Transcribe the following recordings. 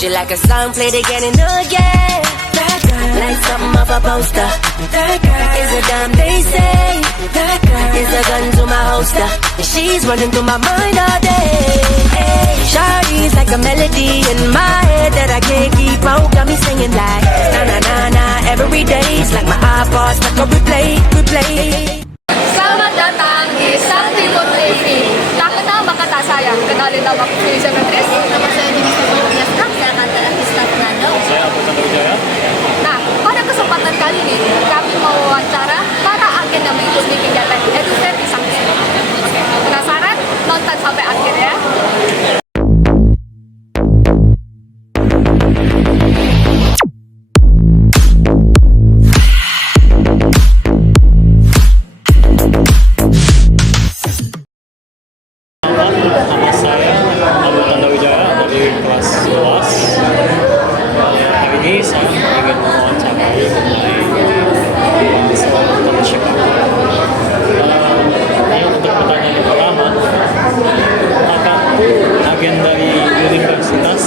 She like a song played again and again. That girl, like something off a poster. That girl is a dime, they say. That girl is a gun to my holster. And she's running through my mind all day. Hey, Shawty's like a melody in my head that I can't keep out. Got me singing like na na na na every day's like my iPod stuck on replay. Selamat datang di Sang Timur TV. Tak kenal maka tak sayang. Kenalin nama aku Felicia Beatrice. Nama saya Jennifer Purniastra, saya akan Artista Fernando. Saya Abu Chandra Wijaya. Nah, pada kesempatan kali ini kami mau wawancara para agen yang mengikuti kegiatan EduFair di Sang Timur. Oke, penasaran? Nonton sampai akhir ya. Nama saya Abu Chandra Wijaya dari kelas 11. Hari ini saya ingin mewawancarai mengenai soal scholarship. Untuk pertanyaan yang pertama, kakakku agen dari Universitas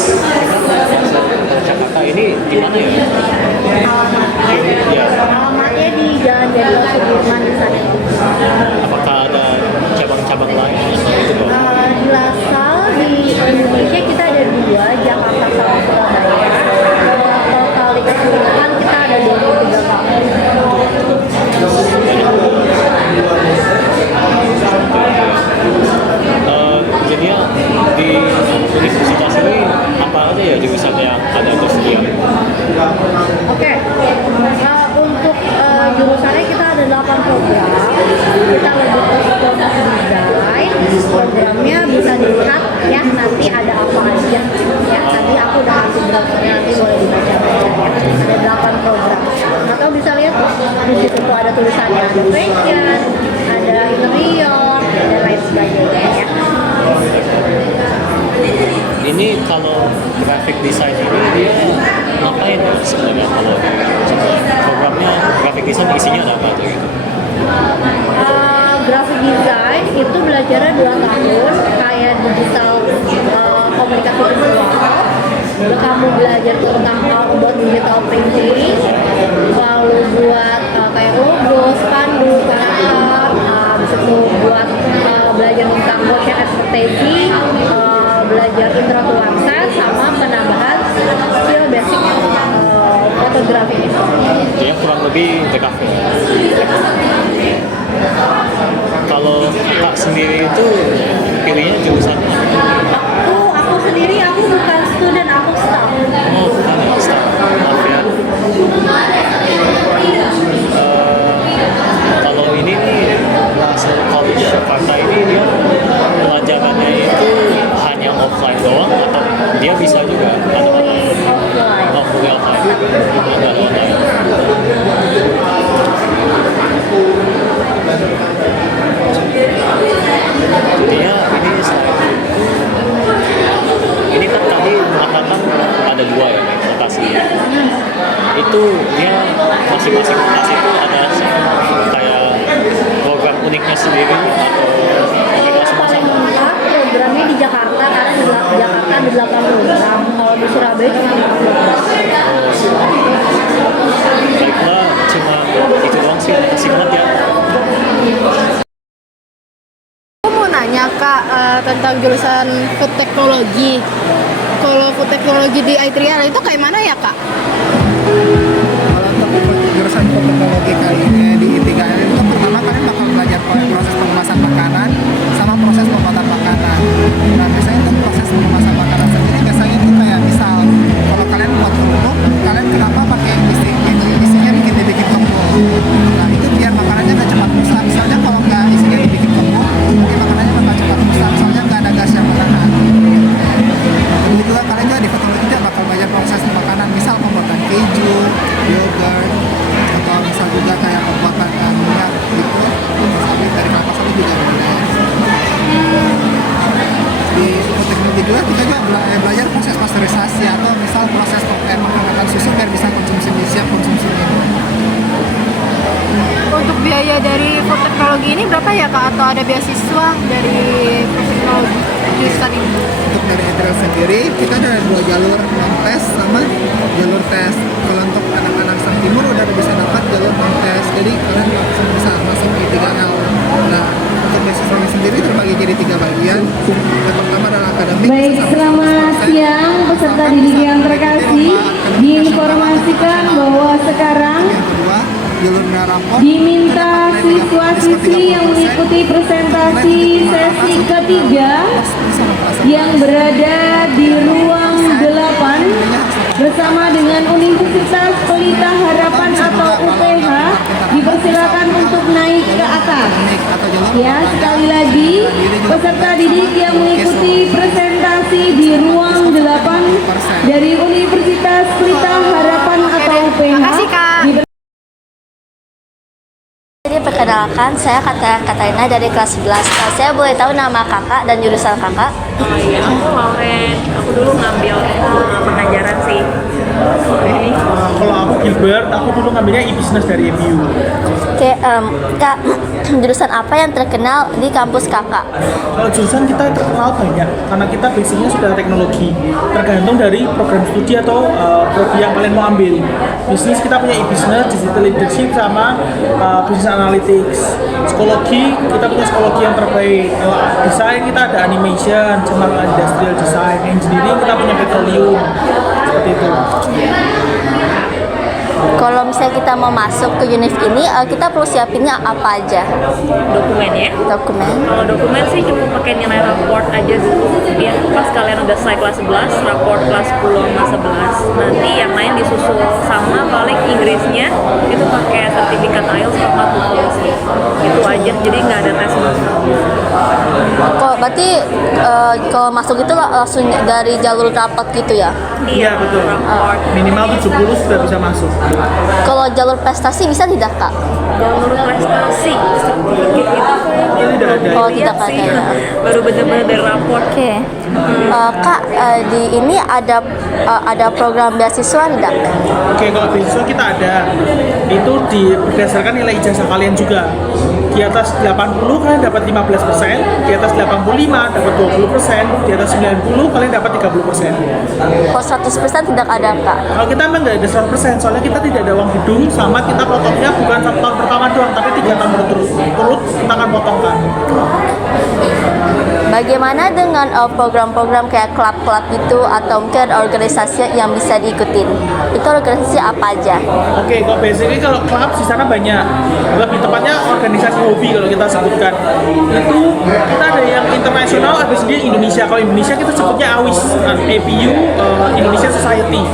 Jakarta ini di mana ya? Ya. Alamatnya di Jalan Jenderal Sudirman di sana. Apakah ada cabang-cabang lain? Di Lasal di Indonesia kita ada 2, Jakarta sama Surabaya. Kalau kali keseluruhan kita ada 23 kampus. Jadinya di universitas ini apa aja ya jurusan yang ada tersedia? Oke, untuk jurusannya kita ada 8 program. Kita lebih ke psikologi desain. Programnya bisa dilihat ya, nanti ada apa aja ya. Tadi aku udah kasih browsernya, nanti boleh dibaca-baca ya. Ada 8 program. Atau bisa lihat di situ tuh ada tulisannya, ada fashion, ada interior, dan lain sebagainya ya. Ini kalau graphic design ini dia ngapain ya sebenarnya kalau programnya graphic design isinya ada apa tuh gitu? Graphic design itu belajarnya 2 tahun kayak digital komunikasi visual. Kamu belajar tentang buat digital printing, lalu buat kayak logo, spanduk, karakter, habis itu buat belajar tentang motion advertising, belajar intro to website, sama penambahan skill basic fotografi itu. Dia kurang lebih TKV. Kalau kakak sendiri itu pilihnya jurusannya apa? Aku sendiri aku bukan student, aku staff. Oh, bukan ya, staff. Maaf ya. Kalau ini nih, Lasalle College Jakarta ini dia pelajarannya itu hanya offline doang atau dia bisa juga ada online? Oh, fully offline. Ada online. Dia ini kan tadi mengatakan ada 2 ya lokasinya. Itu dia masing-masing lokasi itu ada kayak program uniknya sendiri atau mereka semua sama? Programnya di Jakarta karena di Jakarta ada 8 program. Kalau di Surabaya cuma 5 program. Baiklah, cuma itu doang sih. Makasih banget ya. Aku mau nanya Kak tentang jurusan food technology. Kalau food technology di Aitriana itu kayak mana ya Kak? Kalau untuk jurusan teknologi kali ini di I3N itu pertama kalian bakal belajar proses pengemasan makanan sama proses pembuatan makanan. Nah biasanya untuk proses pengemasan makanan sendiri biasanya itu kayak misal kalau kalian buat kerupuk, kalian kenapa pakai isinya dibikin tepung. Nah itu biar makanannya nggak cepat rusak. Misalnya kalau nggak isinya dibikin tepung, mungkin makanannya bakal cepat rusak. Soalnya nggak ada gas yang menahan. Begitu lah kalian juga di teknologi juga bakal belajar proses makanan, misal pembuatan keju, yogurt, atau misal juga kayak pembuatan minyak gitu, tapi dari kelapa sawit juga boleh. Di teknologi juga kita juga belajar proses pasteurisasi atau misal proses penghangat susu biar bisa siap konsumsi minum. Untuk biaya dari food technology ini berapa ya Kak? Atau ada beasiswa dari food technology? jurusan ini? Untuk dari Ethereum sendiri, kita ada 2 jalur, non-tes sama jalur tes. Kalau untuk anak-anak Sang Timur udah bisa dapat jalur non-tes, jadi kalian langsung bisa masuk di 3L. Nah, untuk beasiswanya sendiri terbagi jadi 3 bagian. Yang pertama adalah akademik. Baik, selamat siang peserta didik yang terkasih. Diinformasikan bahwa sekarang Yang kedua, jalur rapor. diminta siswa-siswi yang mengikuti presentasi sesi ketiga yang berada di ruang 8 bersama dengan Universitas Pelita Harapan atau UPH dipersilakan untuk naik ke atas. Ya, sekali lagi peserta didik yang mengikuti presentasi di ruang 8 dari Universitas Pelita Harapan atau UPH Makasih, Kak. Jadi perkenalkan, saya Katarina dari kelas 11. Saya boleh tahu nama kakak dan jurusan kakak? Oh iya, aku Lauren. Aku dulu ngambil pengajaran sih. Kalau aku Gilbert, aku dulu ngambilnya e-business dari EBU. Oke, Kak, jurusan apa yang terkenal di kampus kakak? Kalau jurusan kita terkenal banyak, karena kita basicnya sudah teknologi. Tergantung dari program studi atau prodi yang kalian mau ambil. Bisnis kita punya e-business, digital leadership, sama business analytics. Psikologi, kita punya psikologi yang terbaik. Desain kita ada animation, sama industrial design. Engineering kita punya petroleum. Seperti itu. Kalau misalnya kita mau masuk ke UNIF ini, kita perlu siapinnya apa aja? Dokumen ya. Dokumen. Kalau dokumen sih cukup pakai nilai raport aja dulu. Ya, pas kalian udah selesai kelas 11, raport kelas 10 sama 11. Nanti yang lain disusul sama paling Inggrisnya itu pakai sertifikat IELTS sama TOEFL sih. Itu aja. Jadi nggak ada tes masuk. Kok berarti kalau masuk itu langsung dari jalur rapat gitu ya? Iya, betul. Raport. Minimal 70 sudah bisa masuk. Kalau jalur prestasi bisa tidak, Kak? Jalur prestasi sertifikat itu kayaknya Tidak ada. Oh, tidak ada sih. ya. Baru bener-bener dari raport. Oke. Kak, di ini ada program beasiswa tidak? Oke, kalau beasiswa kita ada. Itu berdasarkan nilai ijazah kalian juga. Di atas 80 kalian dapat 15%, di atas 85 dapat 20%, di atas 90 kalian dapat 30%. Kalau 100% tidak ada, Kak? Kalau kita memang nggak ada 100%, soalnya kita tidak ada uang gedung, sama kita potongnya bukan 1 tahun pertama doang, tapi 3 tahun berturut-turut kita akan potongkan. Bagaimana dengan program-program kayak klub-klub itu atau mungkin organisasi yang bisa diikutin? Itu organisasi apa aja? Oke, kalau basically kalau klub di sana banyak. Lebih tepatnya organisasi hobi kalau kita sebutkan. Itu kita ada yang internasional, ada sendiri Indonesia. Kalau Indonesia kita sebutnya AWIS, APU Indonesia Society.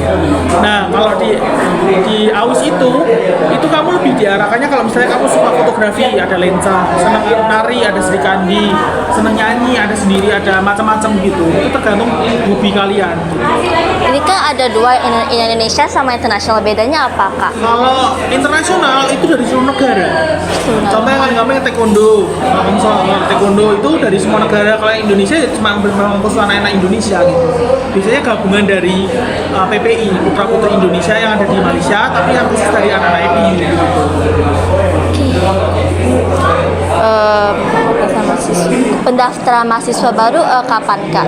Nah, kalau di AWIS itu kamu lebih diarahkannya kalau misalnya kamu suka fotografi, ada lensa, senang nari, ada Sri Kandi, senang nyanyi, ada sendiri, ada macam-macam gitu. Itu tergantung hobi kalian. Ini kan ada dua, Indonesia sama internasional. Bedanya apa, Kak? Kalau internasional itu dari seluruh negara. Contohnya kan kami taekwondo. Kalau misalnya taekwondo itu dari semua negara. Kalau Indonesia ya cuma memang khusus anak-anak Indonesia gitu. Biasanya gabungan dari PPI, Putra Putri Indonesia yang ada di Malaysia, tapi yang khusus dari anak-anak EPI gitu. Pendaftaran mahasiswa baru kapan, Kak?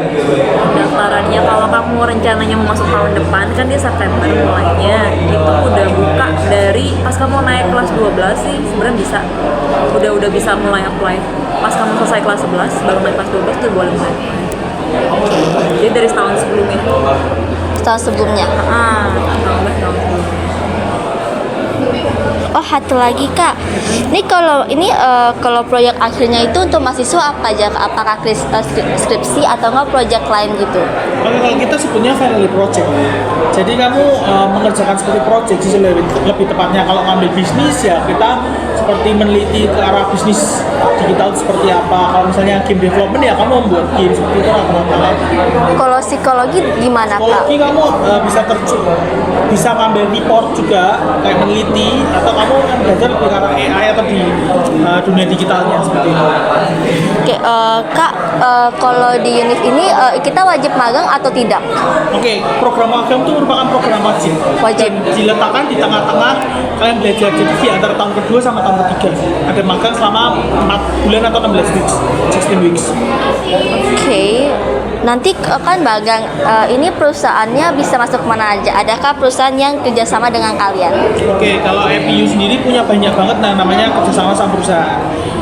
Pendaftarannya kalau kamu rencananya mau masuk tahun depan kan di September mulainya, itu udah buka dari pas kamu naik kelas 12 sih sebenarnya bisa udah bisa mulai apply. Pas kamu selesai kelas 11 baru naik kelas 12 tuh boleh mulai apply. Jadi dari tahun sebelumnya. Tahun sebelumnya. Tahun sebelumnya. Oh, satu lagi, Kak. Ini kalau proyek akhirnya itu untuk mahasiswa apa aja, Kak? Apakah skripsi atau enggak proyek lain gitu? Oke, kalau kita sebutnya family project. Jadi kamu mengerjakan seperti project sih lebih tepatnya. Kalau ngambil bisnis ya kita seperti meneliti ke arah bisnis digital seperti apa. Kalau misalnya game development ya kamu membuat game seperti itu rata-rata. Kalau psikologi gimana, Kak? Psikologi kamu bisa ngambil report juga kayak meneliti, atau kamu belajar lebih ke arah AI atau di dunia digitalnya seperti itu. Oke, Kak, kalau di unit ini kita wajib magang atau tidak? Oke, program magang itu merupakan program wajib. Wajib. Dan diletakkan di tengah-tengah kalian belajar. Jadi di antara tahun kedua sama tahun ketiga. Ada magang selama 4 bulan atau 16 weeks, 16 weeks. Oke. Nanti kan magang ini perusahaannya bisa masuk mana aja? Adakah perusahaan yang kerjasama dengan kalian? Oke, kalau FPU sendiri punya banyak banget namanya kerjasama sama perusahaan.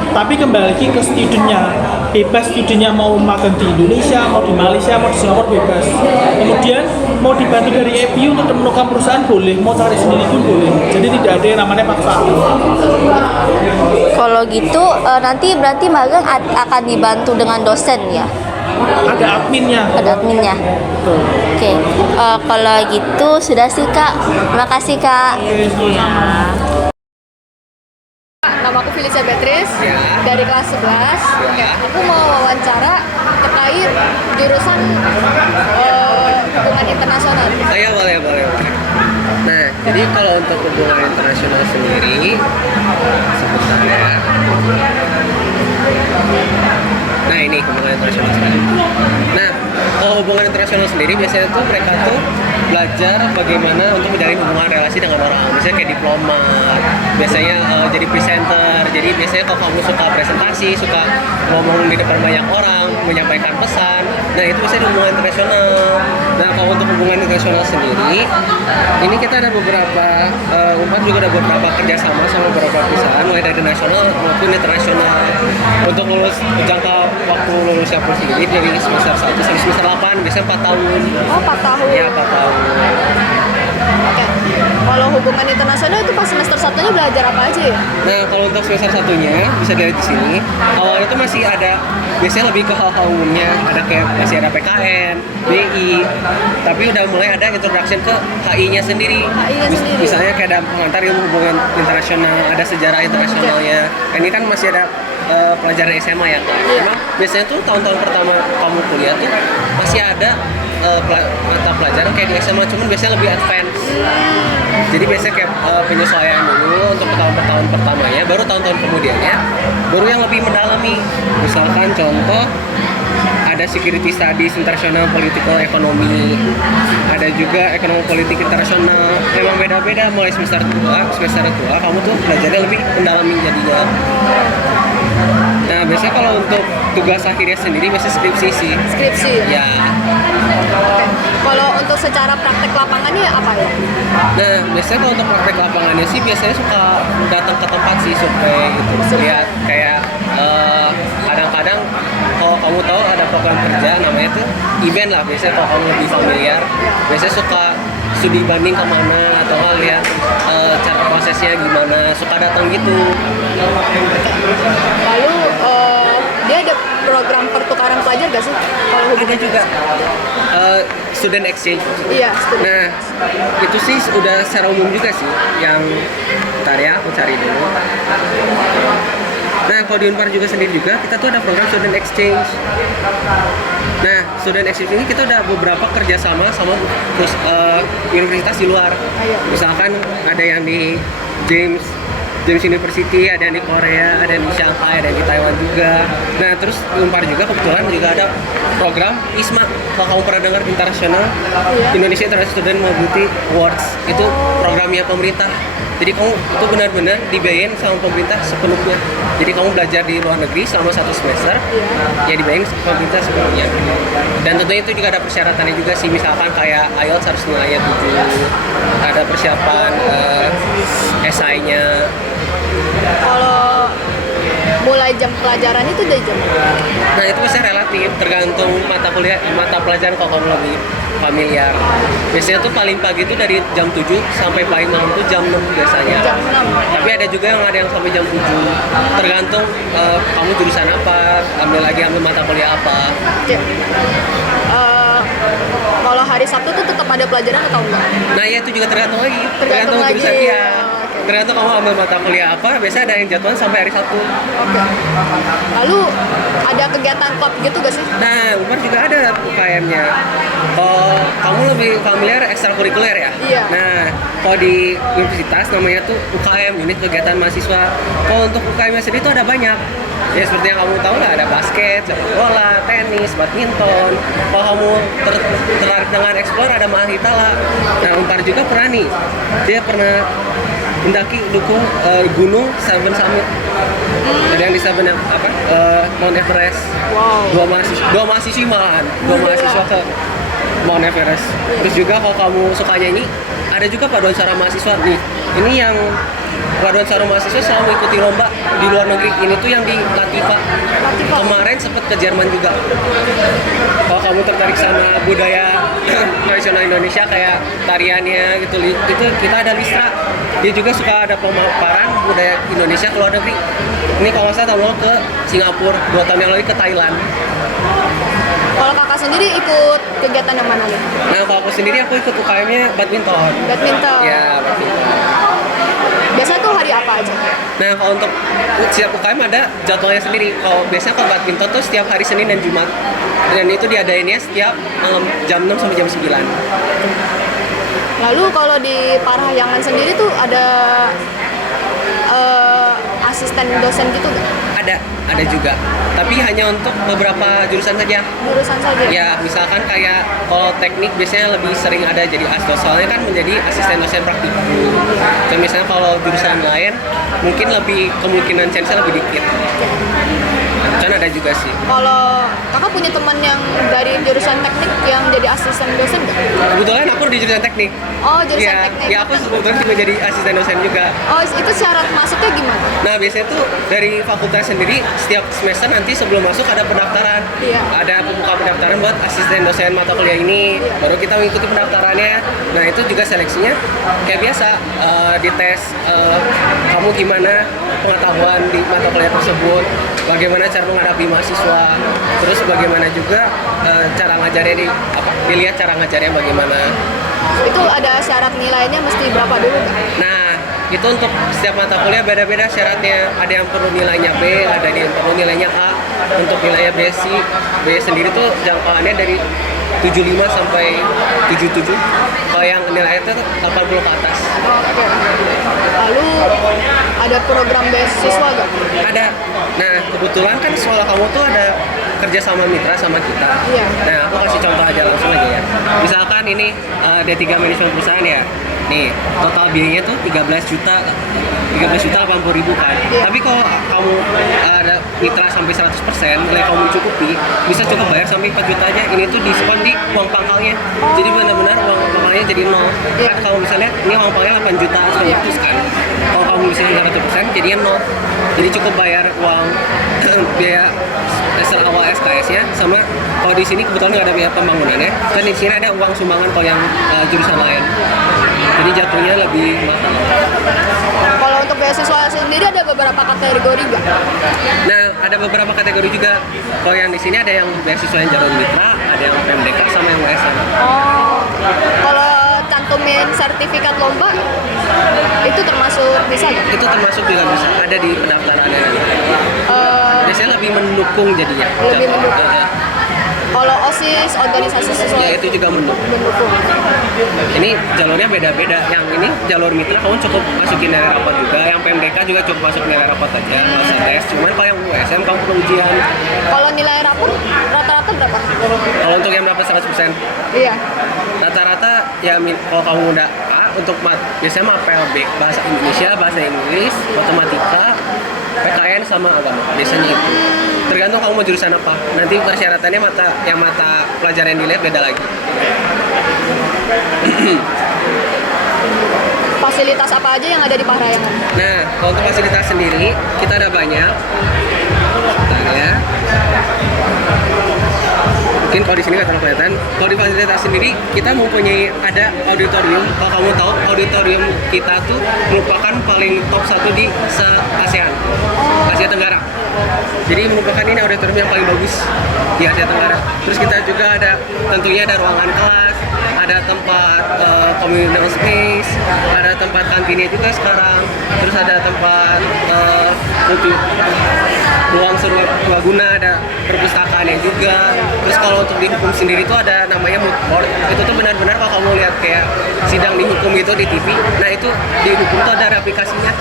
Tapi kembali lagi ke studentnya, bebas studentnya mau magang di Indonesia, mau di Malaysia, mau di Singapura bebas. Kemudian mau dibantu dari FPU untuk menemukan perusahaan boleh, mau cari sendiri pun boleh. Jadi tidak ada yang namanya paksaan. Kalau gitu nanti berarti magang akan dibantu dengan dosen ya? Ada adminnya. Ada adminnya. Oke. Kalau gitu sudah sih Kak. Terima kasih Kak. Nama aku Felicia Beatrice dari kelas 11. Oke, aku mau wawancara terkait jurusan hubungan internasional. Iya, boleh. Nah, jadi kalau untuk hubungan internasional sendiri, sebentar ya. Nah, ini hubungan internasional sendiri. Nah, kalau hubungan internasional sendiri biasanya tuh mereka tuh belajar bagaimana untuk menjalin hubungan relasi dengan orang. Misalnya kayak diplomat, biasanya jadi presenter. Jadi biasanya kalau kamu suka presentasi, suka ngomong di depan banyak orang, menyampaikan pesan, nah itu biasanya hubungan internasional. Nah, kalau untuk hubungan internasional sendiri, ini kita ada beberapa, Unpad juga ada beberapa kerjasama sama beberapa perusahaan, mulai dari nasional maupun internasional. Untuk lulus jangka waktu lulusnya pun sendiri dari semester 1 sampai semester 8, biasanya 4 tahun. Oh, 4 tahun. Iya, 4 tahun. Oke. Kalau hubungan internasional itu pas semester 1-nya belajar apa aja ya? Nah, kalau untuk semester 1-nya bisa dilihat di sini. Awalnya itu masih ada, biasanya lebih ke hal-hal umumnya, ada kayak masih ada PKN, BI, tapi udah mulai ada introduction ke HI-nya sendiri. Misalnya kayak ada pengantar ilmu hubungan internasional, ada sejarah internasionalnya. Ini kan masih ada pelajaran SMA ya, Kak. Memang biasanya tuh tahun-tahun pertama kamu kuliah tuh masih ada mata pelajaran kayak di SMA, cuman biasanya lebih advance. Jadi biasanya kayak penyesuaian dulu untuk tahun-tahun pertamanya, baru tahun-tahun kemudiannya baru yang lebih mendalami. Misalkan contoh ada security studies, international political economy, ada juga ekonomi politik internasional. Memang beda-beda mulai semester 2 kamu tuh belajarnya lebih mendalami jadinya. Nah, biasanya kalau untuk tugas akhirnya sendiri biasanya skripsi sih. Skripsi ya? Ya. Oke. Kalau untuk secara praktek lapangannya apa ya? Nah, biasanya kalau untuk praktek lapangannya sih biasanya suka datang ke tempat sih survei gitu. Lihat kayak kadang-kadang kalau kamu tahu ada program kerja namanya tuh event lah, biasanya kalau kamu lebih familiar, biasanya suka studi banding kemana atau nggak lihat cara prosesnya gimana, suka datang gitu. Lalu dia ada program pertukaran pelajar gak sih? Kalau ada juga student exchange. Iya, student. Nah, itu sih udah secara umum juga sih yang bentar ya, aku cari dulu. Nah, kalau di Unpar juga sendiri juga kita tuh ada program student exchange. Nah, student exchange ini kita udah beberapa kerjasama sama universitas di luar. Misalkan ada yang di James University, ada yang di Korea, ada yang di Shanghai, ada yang di Taiwan juga. Nah, terus Unpar juga kebetulan juga ada program ISMA. Kalau kamu pernah dengar International Indonesia International Student Mobility Awards, itu programnya pemerintah. Jadi kamu itu benar-benar dibiayain sama pemerintah sepenuhnya. Jadi kamu belajar di luar negeri selama 1 semester, ya dibiayain pemerintah sepenuhnya. Dan tentunya itu juga ada persyaratannya juga sih, misalkan kayak IELTS harus nilainya 7, ada persiapan SI-nya. Kalau mulai jam pelajaran itu dari jam berapa? Nah, itu bisa relatif, tergantung mata pelajaran kalau kamu lebih familiar. Biasanya tuh paling pagi itu dari jam 7 sampai paling malam tuh jam 6 biasanya. Jam 6. Tapi ada juga yang sampai jam 7. Tergantung kamu jurusan apa, ambil mata kuliah apa. Oke. Kalau hari Sabtu tuh tetap ada pelajaran atau enggak? Nah, ya itu juga tergantung lagi. Tergantung lagi. jurusan dia. Oke. tergantung kamu ambil mata kuliah apa. Biasanya ada yang jadwal sampai hari Sabtu. Oke. Lalu ada kegiatan klub gitu gak sih? Nah, Unpar juga ada UKM-nya. Kalau kamu lebih familiar ekstrakurikuler ya? Iya. Nah, kalau di universitas namanya tuh UKM, unit kegiatan mahasiswa. Kalau untuk UKM-nya sendiri tuh ada banyak. Ya seperti yang kamu tahu lah, ada basket, sepak bola, tenis, badminton. Kalau kamu tertarik dengan explore, ada Mahitala. Nah, Unpar juga pernah nih. Dia pernah mendaki dukung gunung Seven Summit. Ada yang di Seven Mount Everest. Wow. Dua mahasiswa malahan, mahasiswa ke Mount Everest. Terus juga kalau kamu suka nyanyi, ada juga paduan suara mahasiswa nih. Ini yang paduan suara mahasiswa selalu mengikuti lomba di luar negeri. Ini tuh yang di Latifa. Kemarin sempat ke Jerman juga. Kalau kamu tertarik sama budaya tradisional Indonesia kayak tariannya gitu, itu kita ada Listra. Dia juga suka ada pemaparan budaya Indonesia ke luar negeri. Ini kalau saya tahun lalu ke Singapura, 2 tahun yang lalu ke Thailand. Kalau kakak sendiri ikut kegiatan yang mana nih? Nah, kalau aku sendiri aku ikut UKM-nya badminton. Badminton. Ya, badminton. Biasa tuh hari apa aja? Nah, kalau untuk setiap UKM ada jadwalnya sendiri. Biasanya kalau badminton tuh setiap hari Senin dan Jumat. Dan itu diadainnya setiap malam jam 6 sampai jam 9. Lalu kalau di Parahyangan sendiri tuh ada asisten dosen gitu nggak? Ada juga. Tapi hanya untuk beberapa jurusan saja. Jurusan saja? Ya, misalkan kayak kalau teknik biasanya lebih sering ada jadi asdos. Soalnya kan menjadi asisten dosen praktikum. Dan misalnya kalau jurusan lain mungkin lebih kemungkinan chance-nya lebih dikit. Kan ada juga sih. Kalau kakak punya teman yang dari jurusan teknik yang jadi asisten dosen nggak? Kebetulan aku di jurusan teknik. Oh, jurusan ya, teknik. Ya, aku kebetulan juga jadi asisten dosen juga. Oh, itu syarat masuknya gimana? Nah, biasanya tuh dari fakultas sendiri setiap semester nanti sebelum masuk ada pendaftaran. Iya. Ada pembuka pendaftaran buat asisten dosen mata kuliah ini. Iya. Baru kita mengikuti pendaftarannya. Nah, itu juga seleksinya kayak biasa, dites kamu gimana pengetahuan di mata kuliah tersebut, bagaimana cara menghadapi mahasiswa, terus bagaimana juga cara ngajarnya dilihat cara ngajarnya bagaimana. Itu ada syarat nilainya mesti berapa dulu nggak? Nah, itu untuk setiap mata kuliah beda-beda syaratnya. Ada yang perlu nilainya B, ada yang perlu nilainya A. Untuk nilainya B sendiri tuh jangkauannya dari 75 sampai 77. Kalau yang nilainya itu 80 ke atas. Oke. Lalu ada program beasiswa gak? Ada. Nah, kebetulan kan sekolah kamu tuh ada kerja sama mitra sama kita. Iya. Nah, aku kasih contoh aja langsung aja ya. Misalkan ini D3 manajemen perusahaan ya. Nih, total biayanya tuh 13 juta 80.000 kan. Iya. Tapi kalau kamu ada mitra sampai 100%, nilai kamu mencukupi, bisa cukup bayar sampai 4 juta aja. Ini tuh diskon di uang pangkalnya. Jadi benar-benar uang pangkalnya jadi 0. Iya. Kan kalau misalnya ini uang pangkalnya 8 juta 100 kan. Kalau kamu bisa 100% jadinya 0. Jadi cukup bayar uang biaya dasar awal SKS-nya sama kalau di sini kebetulan nggak ada biaya pembangunannya. Dan di sini ada uang sumbangan kalau yang jurusan lain. Jadi jatuhnya lebih mahal. Kalau untuk beasiswa sendiri ada beberapa kategori nggak? Nah, ada beberapa kategori juga. Kalau yang di sini ada yang beasiswa yang jalur mitra, ada yang PMDK sama yang USN. Oh, kalau cantumin sertifikat lomba itu termasuk bisa nggak? Itu termasuk juga bisa. Ada di pendaftarannya. Biasanya lebih mendukung jadinya. Lebih mendukung. Kalau OSIS, organisasi siswa Ya, itu juga mendukung. Ini jalurnya beda-beda. Yang ini jalur mitra kamu cukup masukin nilai rapot juga. Yang PMDK juga cukup masuk nilai rapot aja, nggak usah tes. Cuman kalau yang USM kamu perlu ujian. Kalau nilai rapot rata-rata berapa? Kalau untuk yang berapa 100%? Iya. Rata-rata ya kalau kamu udah A untuk biasanya mah PLB, bahasa Indonesia, bahasa Inggris, matematika, PKN sama agama. Biasanya itu. Tergantung kamu mau jurusan apa. Nanti persyaratannya mata pelajaran yang dilihat beda lagi. Fasilitas apa aja yang ada di Parahyangan? Nah, kalau untuk fasilitas sendiri kita ada banyak. Bentar ya. Mungkin kalau di sini nggak terlalu kelihatan. Kalau di fasilitas sendiri kita mempunyai ada auditorium. Kalau kamu tahu auditorium kita tuh merupakan paling top 1 di se-ASEAN, Asia Tenggara. Jadi merupakan ini auditorium yang paling bagus di Asia Tenggara. Terus kita juga ada tentunya ada ruangan kelas, ada tempat communal space, ada tempat kantinnya juga sekarang, terus ada tempat multi ruang serbaguna, ada perpustakaannya juga. Terus kalau untuk di hukum sendiri itu ada namanya moot court. Itu tuh benar-benar kalau kamu lihat kayak sidang di hukum itu di TV, nah itu di hukum tuh ada replikasinya.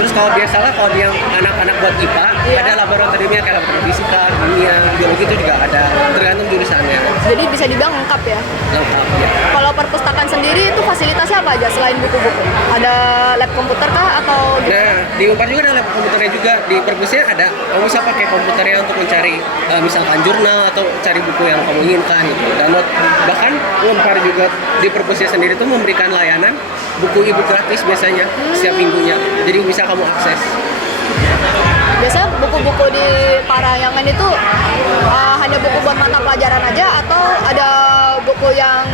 Terus kalau biasalah kalau yang anak-anak buat IPA ada laboratoriumnya kayak laboratorium fisika, kimia, biologi itu juga ada, tergantung jurusannya. Jadi bisa dibilang lengkap ya. Lengkap ya. Kalau perpustakaan sendiri itu fasilitasnya apa aja selain buku-buku? Ada lab komputer kah atau gimana? Nah, di Unpar juga ada lab komputernya juga. Di perpusnya ada. Kamu bisa pakai komputernya untuk mencari misalkan jurnal atau cari buku yang kamu inginkan gitu. Download. Bahkan Unpar juga di perpusnya sendiri tuh memberikan layanan buku e-book gratis biasanya setiap minggunya. Jadi bisa kamu akses. Biasanya buku-buku di Parahyangan itu hanya buku buat mata pelajaran aja atau ada buku yang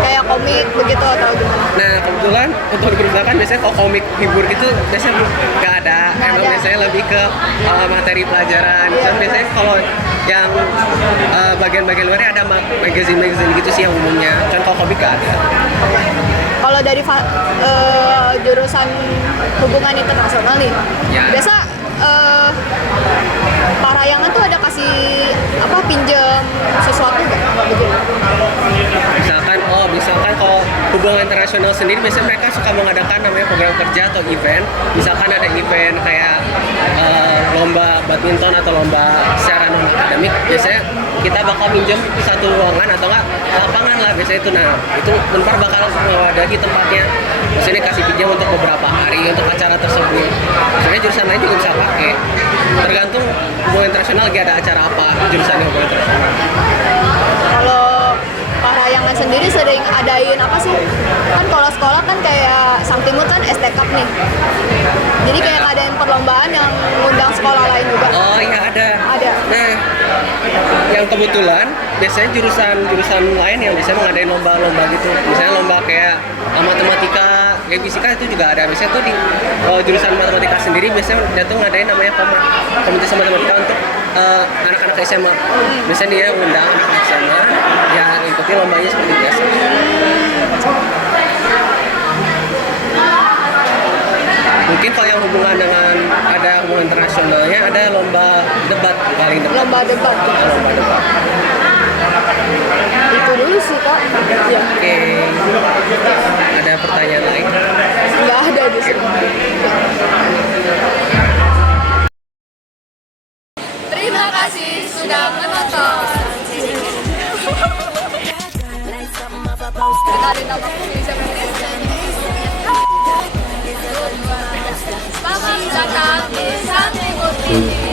kayak komik begitu atau gimana? Nah kebetulan untuk di perpustakaan biasanya kalau komik hibur gitu biasanya nggak ada. Emang biasanya lebih ke materi pelajaran. Dan biasanya kalau yang bagian-bagian luarnya ada magazine-magazine gitu sih yang umumnya. Kan kalau komik nggak ada. Kalau dari jurusan hubungan internasional nih, biasa Parahyangan tuh ada kasih pinjam sesuatu nggak begitu? Misalkan kalau hubungan internasional sendiri biasanya mereka suka mengadakan namanya program kerja atau event. Misalkan ada event kayak lomba badminton atau lomba secara non akademik, biasanya kita bakal minjem satu ruangan atau enggak lapangan lah biasanya itu. Nah itu Unpar bakal mewadahi tempatnya, maksudnya kasih pinjam untuk beberapa hari untuk acara tersebut. Sebenarnya jurusan lain juga bisa pakai, tergantung hubungan internasional lagi ada acara apa jurusan hubungan internasional. Kalau Parahyangan sendiri sering adain apa sih? Kan kalau sekolah kan kayak Sang Timur kan ST Cup nih. Jadi kayak ngadain perlombaan yang ngundang sekolah lain juga. Oh iya ada. Ada. Nah, yang kebetulan biasanya jurusan lain yang biasanya mengadain lomba-lomba gitu. Misalnya lomba kayak matematika, kayak fisika itu juga ada. Biasanya tuh di jurusan matematika sendiri biasanya dia tuh ngadain namanya kompetisi matematika untuk anak-anak SMA. Biasanya dia undang anak SMA yang ikuti lombanya seperti biasa. Mungkin kalau yang hubungan dengan ada hubungan internasionalnya ada lomba debat paling depan. Lomba debat. Lomba debat. Itu dulu sih Kak. Ya. Oke. Ada pertanyaan lain? Nggak ada di sini. Terima kasih sudah menonton. Kenalin nama aku siapa? Selamat datang di Sang Timur TV.